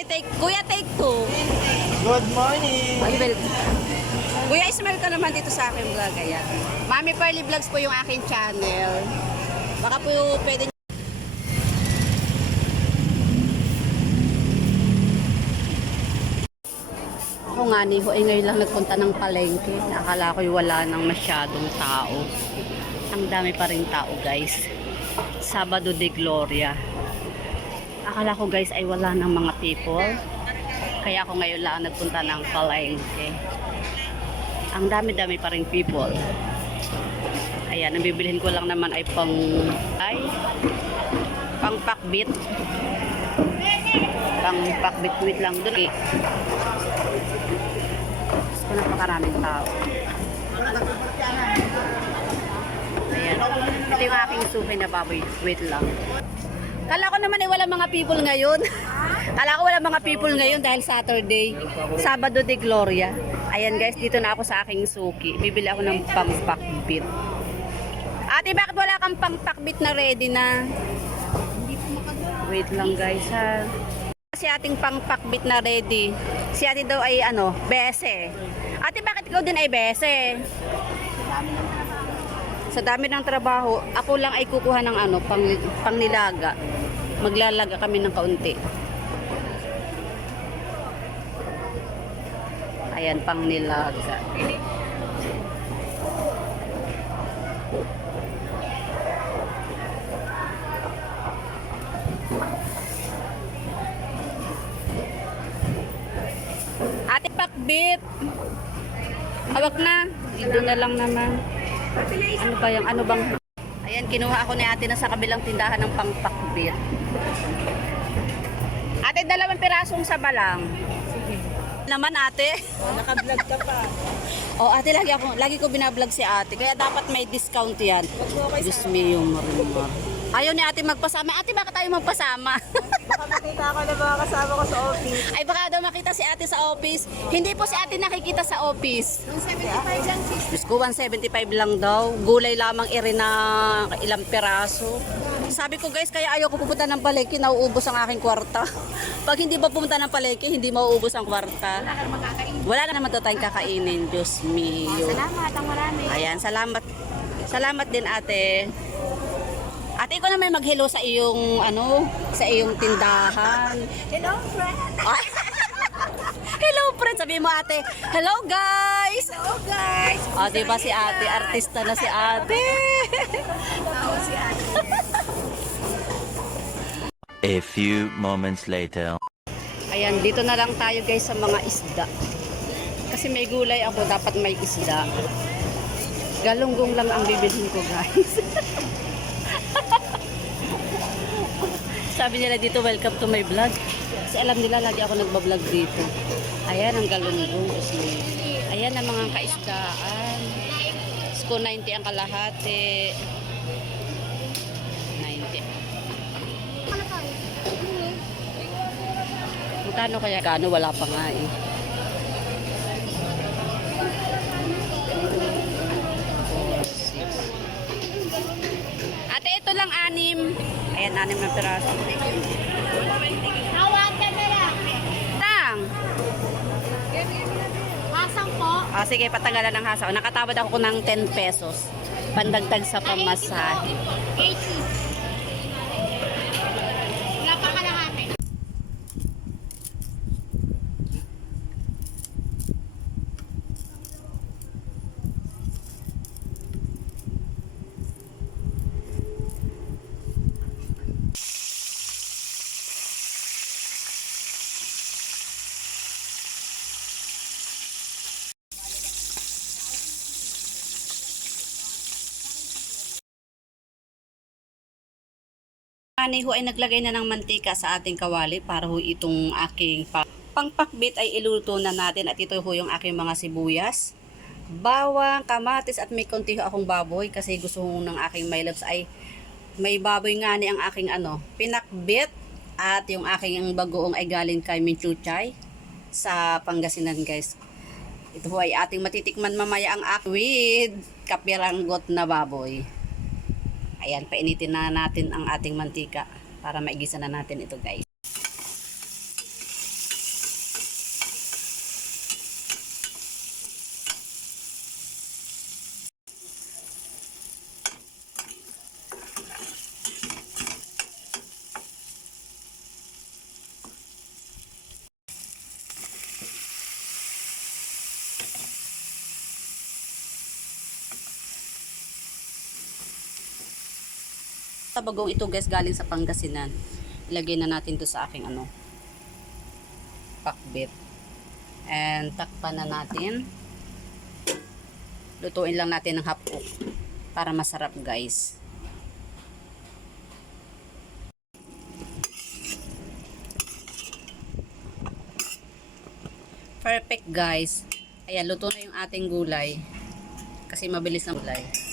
Take, kuya, take two. Good morning! Ay, well, Kuya, ismail ka naman dito sa aking vlog. Ayan. Mami Pearly Vlogs po yung aking channel. Baka po pwede Ako nga ni Ho, eh, ngayon lang nagpunta ng palengke. Akala ko wala nang masyadong tao. Ang dami pa rin tao guys. Sabado de Gloria. Akala ko guys ay wala nang mga people. Kaya ako ngayon lang nagpunta ng palengke. Ang dami-dami pa rin people. Ayan, ang ko lang naman ay pang ay pang pakbit. Pang pakbit wait lang doon eh. Gusto napakaraming tao. Ayan. Ito yung aking suki na baboy. Wait lang. Kala ko naman ay wala mga people ngayon. Kala ko wala mga people ngayon dahil Saturday. Sabado de Gloria. Ayan guys, dito na ako sa aking suki. Bibili ako ng pangpakbit. Ate, bakit wala kang pangpakbit na ready na? Wait lang guys ha. Si ating pangpakbit na ready. Si ate daw ay ano, bese. Ate, bakit ikaw din ay bese? Sa dami ng trabaho, ako lang ay kukuha ng ano, pang, pang nilaga. Maglalaga kami ng kaunti. Ayan, pang nilaga. Ate Pakbit! Hawak na. Ito na lang naman. Ano ba yung ano bang Ayan, kinuha ako ni ate na sa kabilang tindahan ng pangpakbit. Ate, dalawang pirasong saba lang. Naman ate. Naka-vlog ka pa. O ate, lagi, ako, lagi ko binablog si ate. Kaya dapat may discount yan. Diyos me yung marimar. Ayaw ni ate magpasama. Ate, bakit tayo magpasama? Baka makita ako ng mga kasama ko sa office. Ay baka daw makita si ate sa office. Hindi po si ate nakikita sa office. 175 lang sis. Diyos ko, 175 lang daw. Gulay lamang iri na ilang peraso. Sabi ko guys, kaya ayaw ko pupunta ng palengke, nauubos ang aking kwarta. Pag hindi ba pumunta ng palengke, hindi mauubos ang kwarta. Wala na naman daw tayong kakainin, Diyos mio. Salamat ang marami. Ayan, salamat. Salamat din ate. Ate, ikaw na may mag-hello sa iyong, ano, sa iyong tindahan. Hello, friend. Ay! Hello, friend. Sabi mo, ate. Hello, guys. Hello, guys. O, di ba si ate? Artista na si ate. Tao si Ate. A few moments later. Ayan, dito na lang tayo, guys, sa mga isda. Kasi may gulay ako, dapat may isda. Galunggong lang ang bibilhin ko, guys. Sabi nila dito, welcome to my vlog. Kasi alam nila, lagi ako nagbablog dito. Ayan ang galunggong. Ayan ang mga kaisdaan. Sko 90 ang kalahati. 90. Magkano kaya? Kano? Wala pa nga eh. Ate, ito lang anim. Ayan, anim na piraso. Tawag ka na lang. Tang! Hasang po. Ah, sige, patagalan ng hasa. Nakatawad ako ng 10 pesos. Pandagdag sa pamasahe. 80. Wala pa kalahati. Ani ho ay naglagay na ng mantika sa ating kawali para ho itong aking pa pangpakbit ay iluto na natin at ito ho yung aking mga sibuyas, bawang, kamatis at may konti ho akong baboy kasi gusto ho ng aking my loves ay may baboy nga ni ang aking ano, pinakbit at yung aking bagoong ay galing kay Minchuchay sa Pangasinan guys. Ito ho ay ating matitikman mamaya ang ak with kapiranggot na baboy. Ayan, painitin na natin ang ating mantika para maigisa na natin ito guys. Basta bagong ito guys galing sa Pangasinan. Ilagay na natin to sa aking ano pakbit. And takpan na natin. Lutuin lang natin ng half cook para masarap guys. Perfect guys. Ayan, luto na yung ating gulay. Kasi mabilis ang gulay.